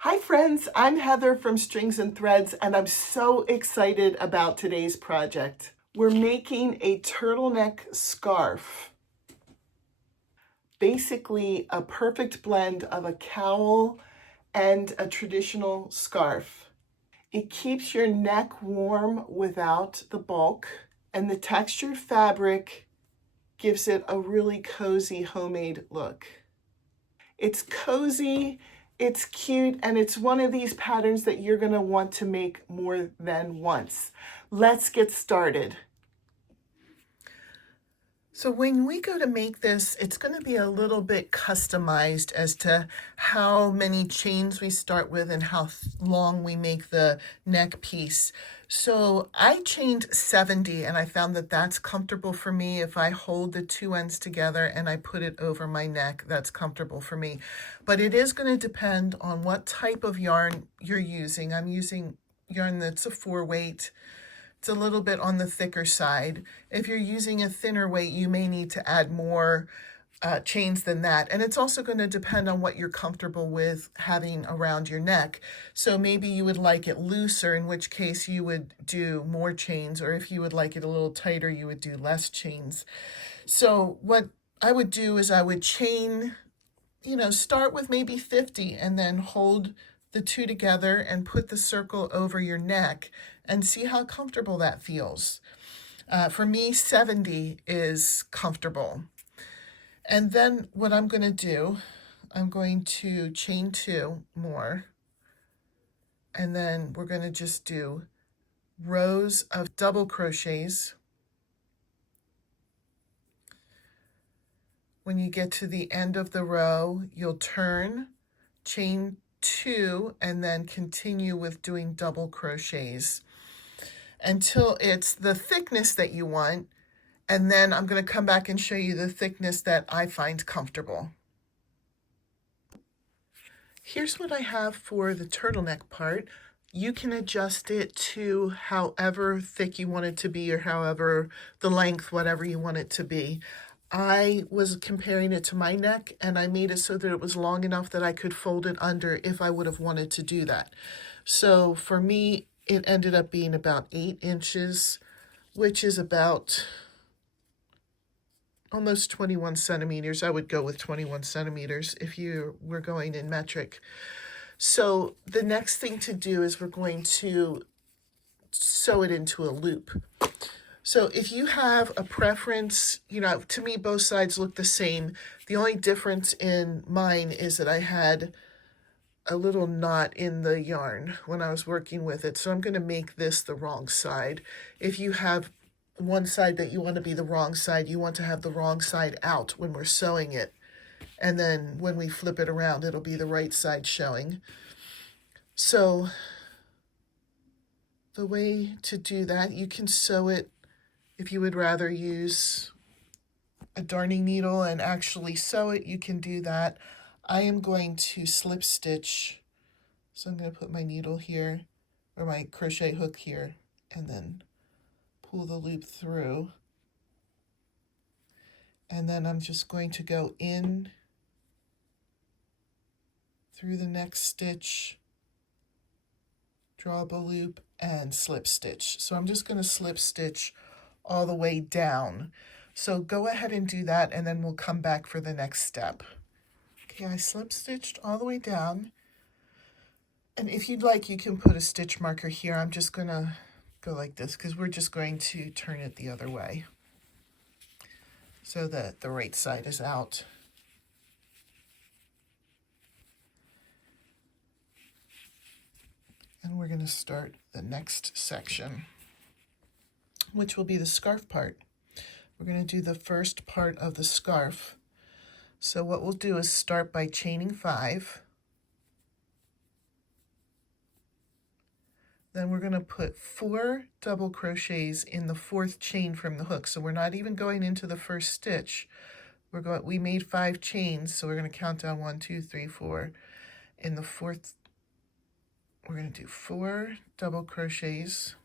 Hi friends, I'm Heather from Strings and Threads, and I'm so excited about today's project. We're making a turtleneck scarf. Basically a perfect blend of a cowl and a traditional scarf. It keeps your neck warm without the bulk, and the textured fabric gives it a really cozy homemade look. It's cozy, it's cute, and it's one of these patterns that you're going to want to make more than once. Let's get started. So when we go to make this, it's going to be a little bit customized as to how many chains we start with and how long we make the neck piece. So I chained 70 and I found that that's comfortable for me. If I hold the two ends together and I put it over my neck, that's comfortable for me. But it is going to depend on what type of yarn you're using. I'm using yarn that's a 4-weight. It's a little bit on the thicker side. If you're using a thinner weight, you may need to add more chains than that. And it's also going to depend on what you're comfortable with having around your neck. So maybe you would like it looser, in which case you would do more chains, or if you would like it a little tighter, you would do less chains. So what I would do is I would chain, start with maybe 50 and then hold the two together and put the circle over your neck and see how comfortable that feels. For me, 70 is comfortable. And then what I'm going to do, I'm going to chain 2 more. And then we're going to just do rows of double crochets. When you get to the end of the row, you'll turn, chain 2, and then continue with doing double crochets until it's the thickness that you want. And then I'm going to come back and show you the thickness that I find comfortable. Here's what I have for the turtleneck part. You can adjust it to however thick you want it to be, or however the length, whatever you want it to be. I was comparing it to my neck, and I made it so that it was long enough that I could fold it under if I would have wanted to do that. So for me, it ended up being about 8 inches, which is about almost 21 centimeters. I would go with 21 centimeters if you were going in metric. So the next thing to do is we're going to sew it into a loop. So if you have a preference, to me both sides look the same. The only difference in mine is that I had a little knot in the yarn when I was working with it. So I'm going to make this the wrong side. If you have one side that you want to be the wrong side, you want to have the wrong side out when we're sewing it. And then when we flip it around, it'll be the right side showing. So the way to do that, you can sew it if you would rather use a darning needle and actually sew it, you can do that. I am going to slip stitch. So I'm going to put my needle here, or my crochet hook here, and then pull the loop through. And then I'm just going to go in through the next stitch, draw up a loop, and slip stitch. So I'm just going to slip stitch all the way down. So go ahead and do that, and then we'll come back for the next step. Okay, I slip stitched all the way down. And if you'd like, you can put a stitch marker here. I'm just going to go like this because we're just going to turn it the other way so that the right side is out. And we're going to start the next section, which will be the scarf part. We're going to do the first part of the scarf. So what we'll do is start by chaining 5. Then we're going to put 4 double crochets in the 4th chain from the hook. So we're not even going into the first stitch. We made 5 chains, so we're going to count down 1, 2, 3, 4. In the 4th, we're going to do 4 double crochets.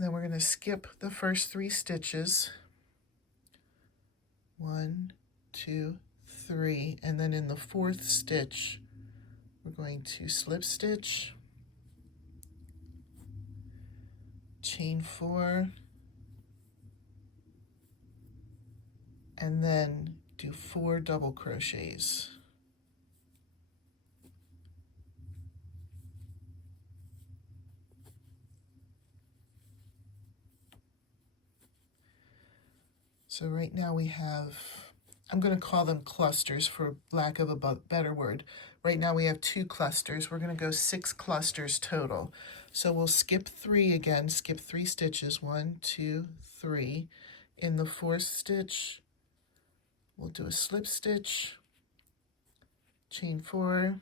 And then we're going to skip the first 3 stitches. 1, 2, 3, and then in the 4th stitch we're going to slip stitch, chain 4, and then do 4 double crochets. So right now we have, I'm going to call them clusters for lack of a better word. Right now we have 2 clusters. We're going to go 6 clusters total. So we'll skip 3 again, skip 3 stitches, 1, 2, 3. In the 4th stitch, we'll do a slip stitch, chain 4,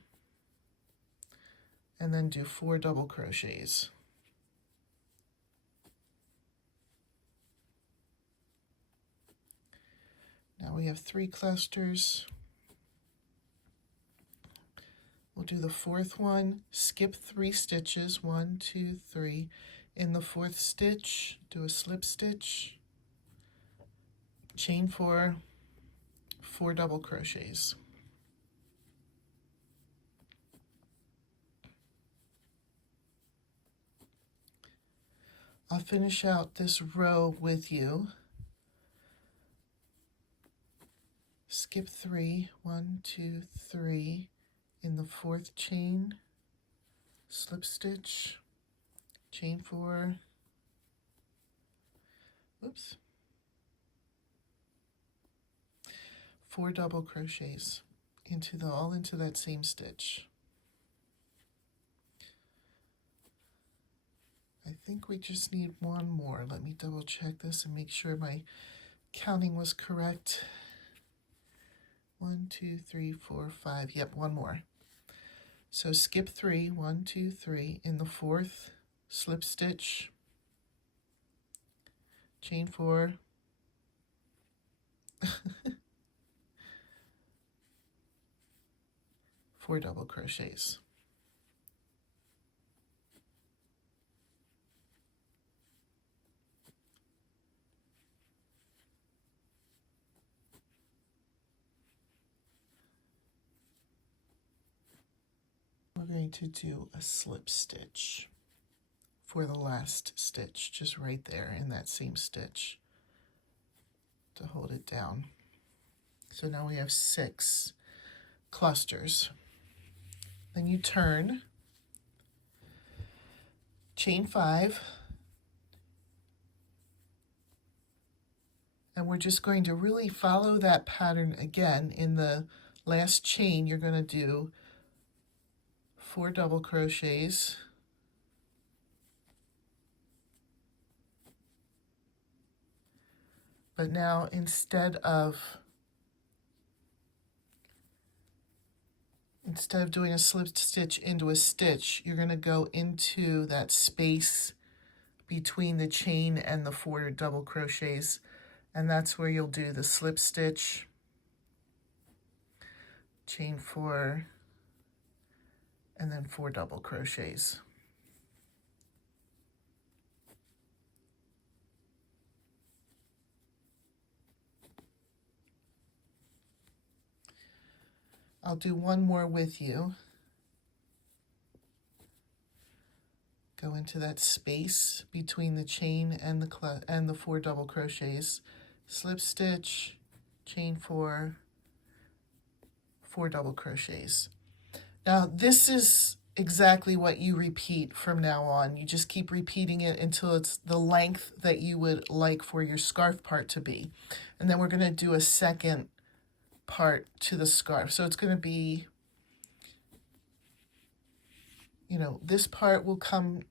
and then do 4 double crochets. Now we have 3 clusters. We'll do the 4th one, skip 3 stitches, 1, 2, 3. In the 4th stitch, do a slip stitch, chain 4, 4 double crochets. I'll finish out this row with you. Skip 3, 1, 2, 3. In the 4th chain, slip stitch, chain 4, oops, 4 double crochets all into that same stitch. I think we just need 1 more. Let me double check this and make sure my counting was correct. 1, 2, 3, 4, 5. Yep, 1 more. So skip 3, 1, 2, 3. In the 4th, slip stitch, chain 4, 4 double crochets. We're going to do a slip stitch for the last stitch, just right there in that same stitch to hold it down. So now we have 6 clusters. Then you turn, chain 5, and we're just going to really follow that pattern again. In the last chain, you're going to do 4 double crochets, but now instead of doing a slip stitch into a stitch, you're going to go into that space between the chain and the 4 double crochets, and that's where you'll do the slip stitch, chain 4, and then 4 double crochets. I'll do 1 more with you. Go into that space between the chain and the 4 double crochets, slip stitch, chain 4, 4 double crochets. Now this is exactly what you repeat from now on. You just keep repeating it until it's the length that you would like for your scarf part to be. And then we're going to do a second part to the scarf. So it's going to be, you know, this part will come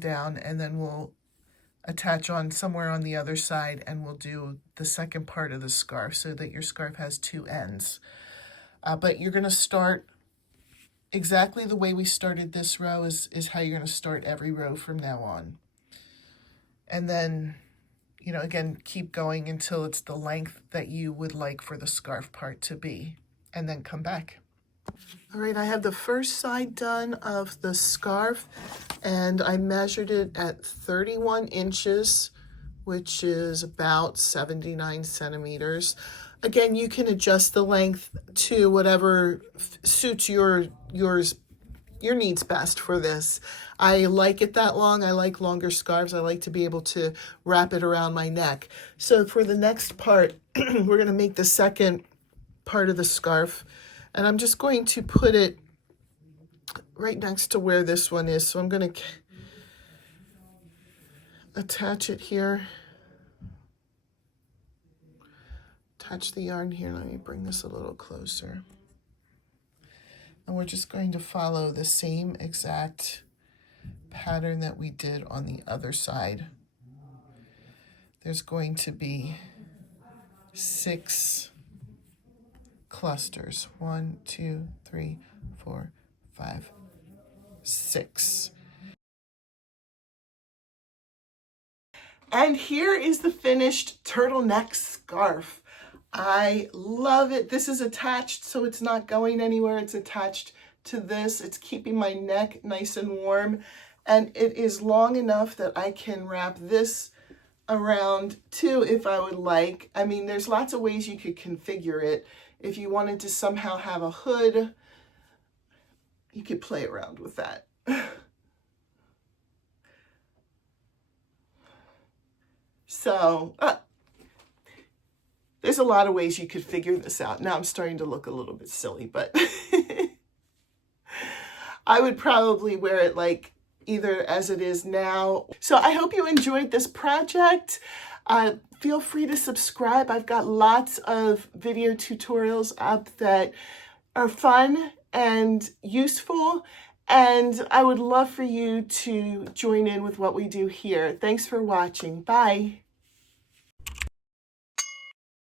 down, and then we'll attach on somewhere on the other side, and we'll do the second part of the scarf so that your scarf has 2 ends. But you're going to start exactly the way we started this row is how you're going to start every row from now on. And then, you know, again, keep going until it's the length that you would like for the scarf part to be, and then come back. All right, I have the first side done of the scarf, and I measured it at 31 inches, which is about 79 centimeters. Again, you can adjust the length to whatever suits your needs best for this. I like it that long. I like longer scarves. I like to be able to wrap it around my neck. So for the next part, we're going to make the second part of the scarf, and I'm just going to put it right next to where this one is. So I'm going to attach it here. Attach the yarn here. Let me bring this a little closer. And we're just going to follow the same exact pattern that we did on the other side. There's going to be 6 clusters. 1, 2, 3, 4, 5, 6. And here is the finished turtleneck scarf. I love it. This is attached, so it's not going anywhere. It's attached to this. It's keeping my neck nice and warm. And it is long enough that I can wrap this around too if I would like. I mean, there's lots of ways you could configure it. If you wanted to somehow have a hood, you could play around with that. So, there's a lot of ways you could figure this out. Now I'm starting to look a little bit silly, but I would probably wear it like either as it is now. So I hope you enjoyed this project. Feel free to subscribe. I've got lots of video tutorials up that are fun and useful, and I would love for you to join in with what we do here. Thanks for watching. Bye.